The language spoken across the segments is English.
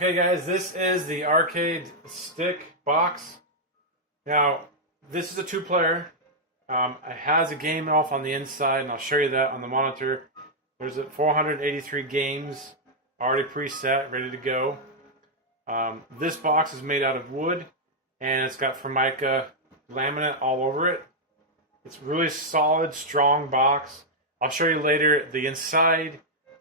Okay guys, this is the arcade stick box. Now, this is a two-player. It has a game off on the inside, and I'll show you that on the monitor. There's 483 games already preset, ready to go. This box is made out of wood, and it's got Formica laminate all over it. It's a really solid, strong box. I'll show you later the inside,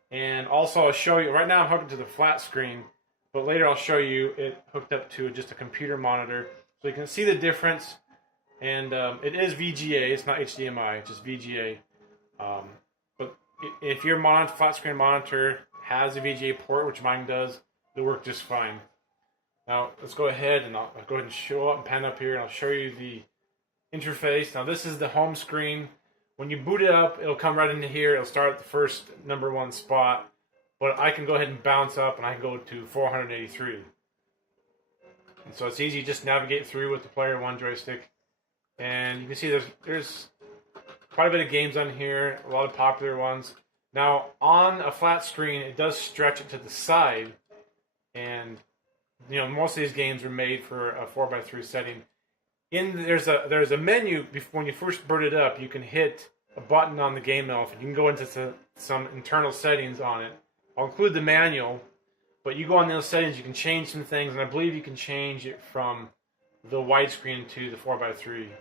and also I'll show you, right now I'm hooked to the flat screen, but later I'll show you it hooked up to just a computer monitor, so you can see the difference. And it is VGA, it's not HDMI, it's just VGA. But if your flat screen monitor has a VGA port, which mine does, it'll work just fine. Now let's go ahead and I'll go ahead and show up and pan up here, and I'll show you the interface. Now this is the home screen. When you boot it up, it'll come right into here. It'll start at the first #1 spot, but I can go ahead and bounce up, and I can go to 483. And so it's easy, just navigate through with the player 1 joystick. And you can see there's quite a bit of games on here, a lot of popular ones. Now on a flat screen, it does stretch it to the side, and most of these games are made for a 4:3 setting. There's a menu when you first boot it up. You can hit a button on the game element. You can go into some internal settings on it. I'll include the manual, but you go on those settings, you can change some things, and I believe you can change it from the widescreen to the 4:3.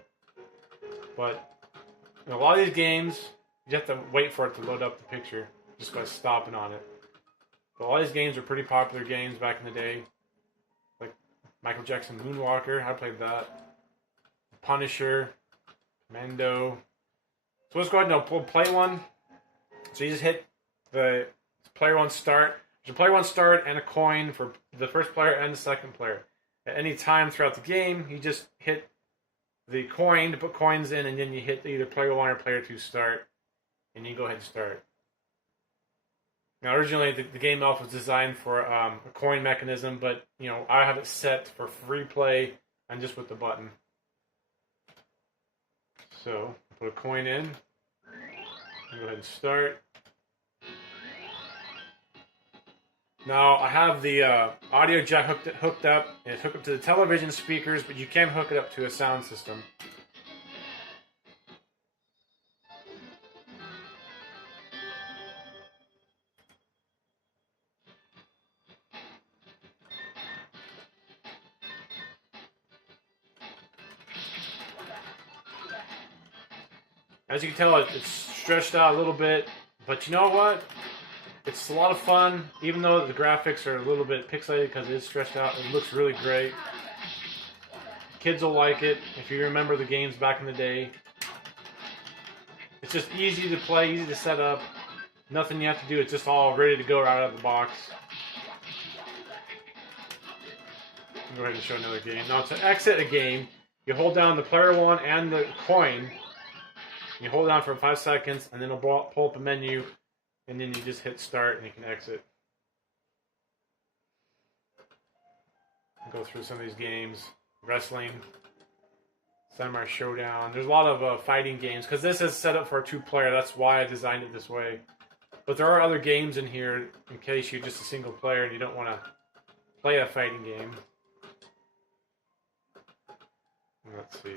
But a lot of these games, you have to wait for it to load up the picture just by stopping on it. But a lot of these games are pretty popular games back in the day, like Michael Jackson Moonwalker. I played that. Punisher, Commando. So let's go ahead and we'll play one. So you just hit the player 1 start. There's a player 1 start and a coin for the first player and the second player. At any time throughout the game, you just hit the coin to put coins in, and then you hit either player 1 or player 2 start, and you go ahead and start. Now originally the game itself was designed for a coin mechanism, but I have it set for free play and just with the button. So put a coin in, and go ahead and start. Now I have the audio jack hooked up, and it's hooked up to the television speakers, but you can hook it up to a sound system. As you can tell, it's stretched out a little bit, but you know what? It's a lot of fun, even though the graphics are a little bit pixelated because it is stretched out. It looks really great. Kids will like it if you remember the games back in the day. It's just easy to play, easy to set up. Nothing you have to do. It's just all ready to go right out of the box. Go ahead and show another game. Now to exit a game, you hold down the player 1 and the coin. You hold down for 5 seconds, and then it'll pull up a menu, and then you just hit start, and you can exit. Go through some of these games. Wrestling, Samurai Showdown. There's a lot of fighting games, because this is set up for a 2-player. That's why I designed it this way. But there are other games in here, in case you're just a single player and you don't want to play a fighting game. Let's see.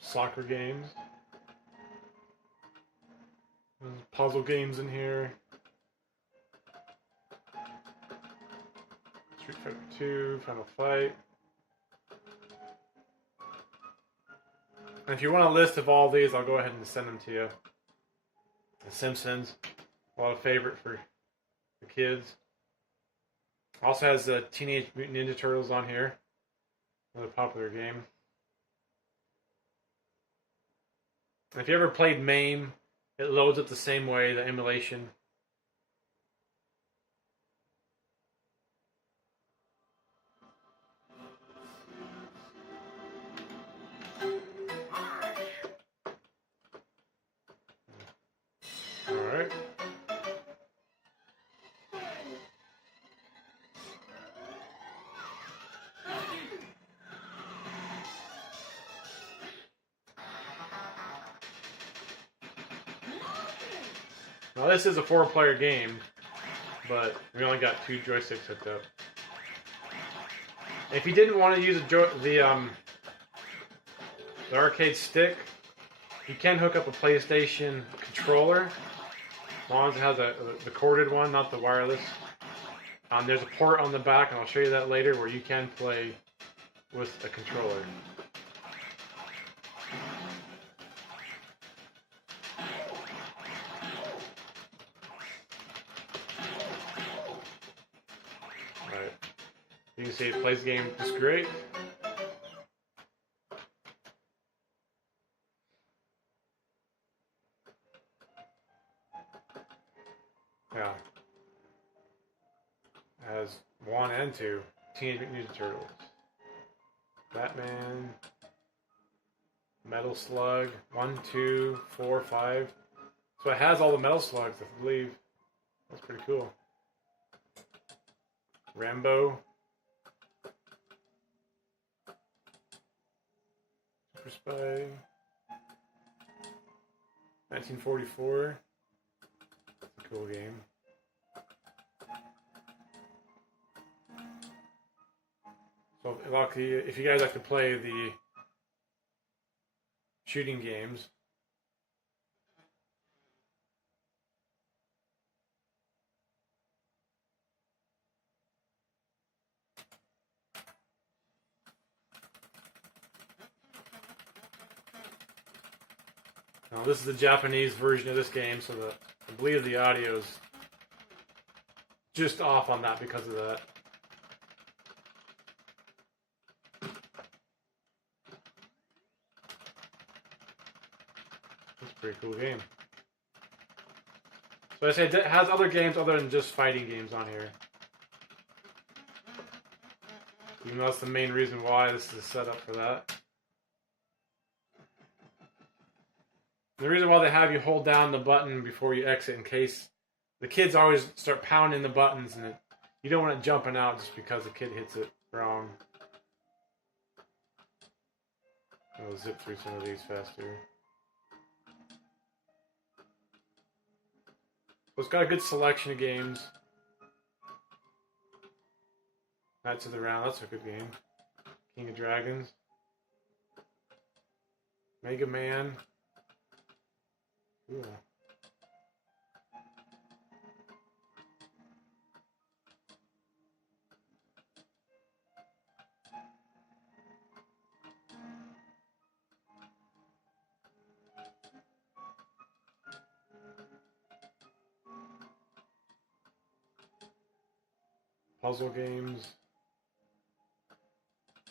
Soccer games. There's puzzle games in here. Street Fighter 2, Final Fight. And if you want a list of all these, I'll go ahead and send them to you. The Simpsons, a lot of favorite for the kids. Also has the Teenage Mutant Ninja Turtles on here. Another popular game. If you ever played MAME, it loads up the same way, the emulation. Alright. Now this is a 4-player game, but we only got 2 joysticks hooked up. If you didn't want to use the arcade stick, you can hook up a PlayStation controller, as long as it has the corded one, not the wireless. There's a port on the back, and I'll show you that later, where you can play with a controller. Alright, you can see it plays the game just great. Yeah. Has 1 and 2 Teenage Mutant Ninja Turtles. Batman, Metal Slug, 1, 2, 4, 5. So it has all the Metal Slugs, I believe. That's pretty cool. Rambo. Super Spy. 1944. That's a cool game. So if you guys like to play the shooting games, now this is the Japanese version of this game, so I believe the audio is just off on that because of that. Pretty cool game. So I say it has other games other than just fighting games on here. Even though that's the main reason why this is set up for that. The reason why they have you hold down the button before you exit, in case the kids always start pounding the buttons, and you don't want it jumping out just because the kid hits it wrong. I'll zip through some of these faster. So it's got a good selection of games. Knights of the Round, that's a good game. King of Dragons. Mega Man. Cool. Puzzle games.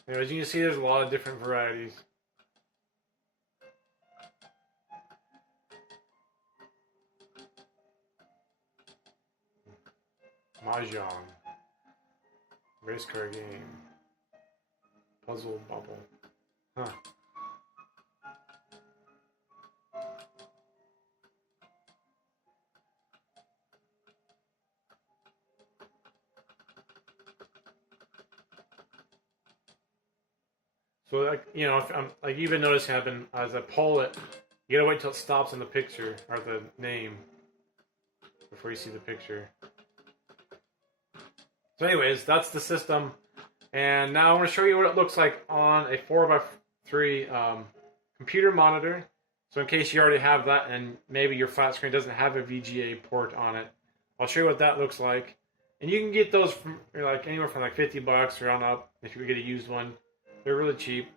As you can see, there's a lot of different varieties. Mahjong. Race car game. Puzzle bubble. Huh. So, like, you know, if I'm, like, you've been noticing, as I pull it, you gotta wait till it stops in the picture, or the name, before you see the picture. So anyways, that's the system. And now I want to show you what it looks like on a 4x3 computer monitor. So in case you already have that, and maybe your flat screen doesn't have a VGA port on it, I'll show you what that looks like. And you can get those from like anywhere from like $50 or on up if you get a used one. They're really cheap,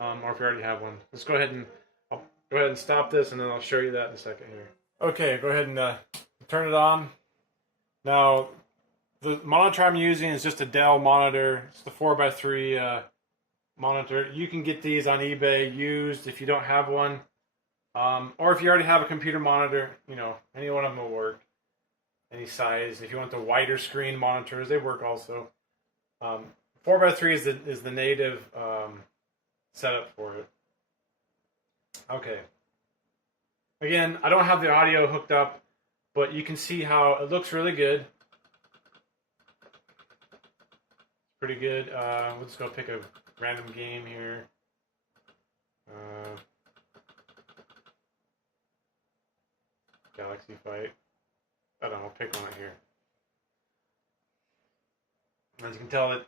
or if you already have one. Let's go ahead and stop this, and then I'll show you that in a second here. Okay, go ahead and turn it on. Now, the monitor I'm using is just a Dell monitor. It's the 4x3 monitor. You can get these on eBay used if you don't have one, or if you already have a computer monitor. You know, any one of them will work. Any size. If you want the wider screen monitors, they work also. 4x3 is the native setup for it. Okay. Again, I don't have the audio hooked up, but you can see how it looks really good. It's pretty good. We'll just go pick a random game here. Galaxy Fight. I don't know, I'll pick one right here. As you can tell, that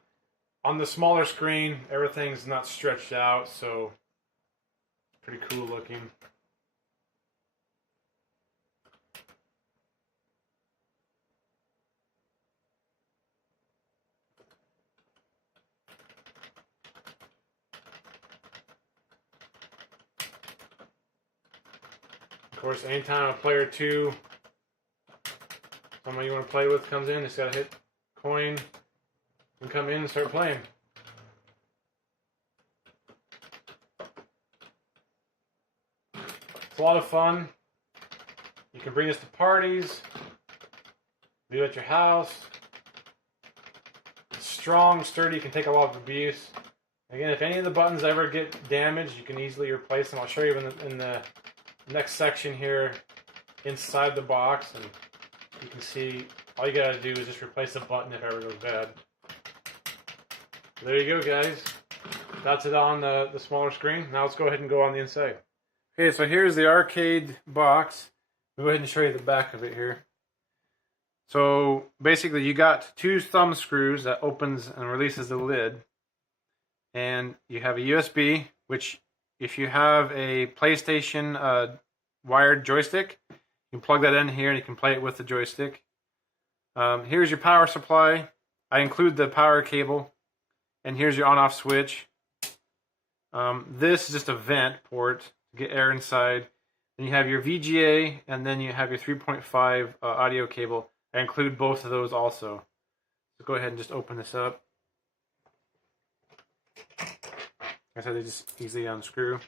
on the smaller screen, everything's not stretched out, so it's pretty cool looking. Of course, anytime a player 2, someone you want to play with comes in, just gotta hit coin and come in and start playing. It's a lot of fun. You can bring this to parties, do it at your house. It's strong, sturdy, you can take a lot of abuse. Again, if any of the buttons ever get damaged, you can easily replace them. I'll show you in the next section here inside the box, and you can see all you gotta do is just replace the button if it ever goes bad. There you go, guys. That's it on the smaller screen. Now let's go ahead and go on the inside. Okay, so here's the arcade box. I'll go ahead and show you the back of it here. So basically you got 2 thumb screws that opens and releases the lid. And you have a USB, which if you have a PlayStation wired joystick, you can plug that in here and you can play it with the joystick. Here's your power supply. I include the power cable. And here's your on-off switch. This is just a vent port to get air inside. Then you have your VGA, and then you have your 3.5 audio cable. I include both of those also. So go ahead and just open this up. Like I said, they just easily unscrew.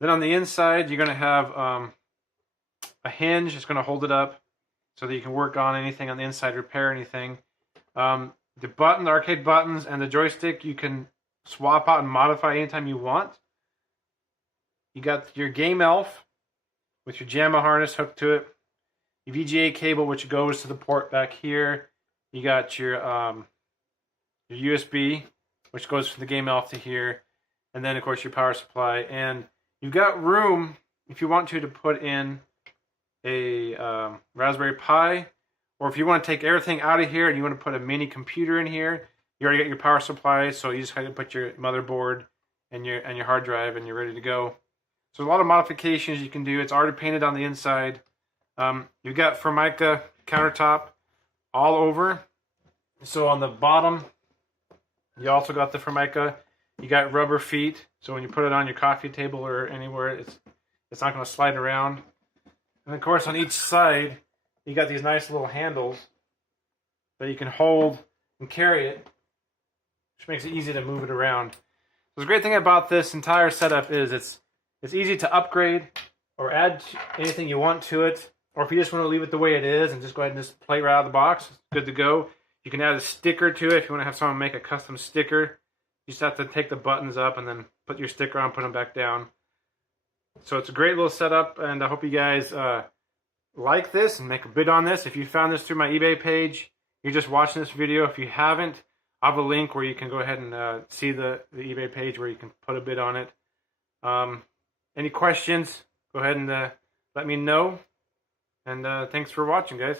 Then on the inside, you're going to have a hinge. It's going to hold it up so that you can work on anything on the inside, repair anything. The arcade buttons, and the joystick you can swap out and modify anytime you want. You got your Game Elf with your JAMA harness hooked to it. Your VGA cable, which goes to the port back here. You got your USB, which goes from the Game Elf to here. And then, of course, your power supply. And you've got room, if you want to put in a Raspberry Pi. Or if you want to take everything out of here and you want to put a mini computer in here, you already got your power supply, so you just have to put your motherboard and your hard drive and you're ready to go. So a lot of modifications you can do. It's already painted on the inside. You've got Formica countertop all over. So on the bottom, you also got the Formica. You got rubber feet, so when you put it on your coffee table or anywhere, it's not going to slide around. And of course, on each side, you got these nice little handles that you can hold and carry it, which makes it easy to move it around. So the great thing about this entire setup is it's easy to upgrade or add anything you want to it. Or if you just want to leave it the way it is and just go ahead and just play right out of the box, it's good to go. You can add a sticker to it if you want to have someone make a custom sticker. You just have to take the buttons up and then put your sticker on, put them back down. So it's a great little setup, and I hope you guys like this and make a bid on this. If you found this through my eBay page, you're just watching this video. If you haven't, I have a link where you can go ahead and see the eBay page where you can put a bid on it. Any questions, go ahead and let me know. And thanks for watching, guys.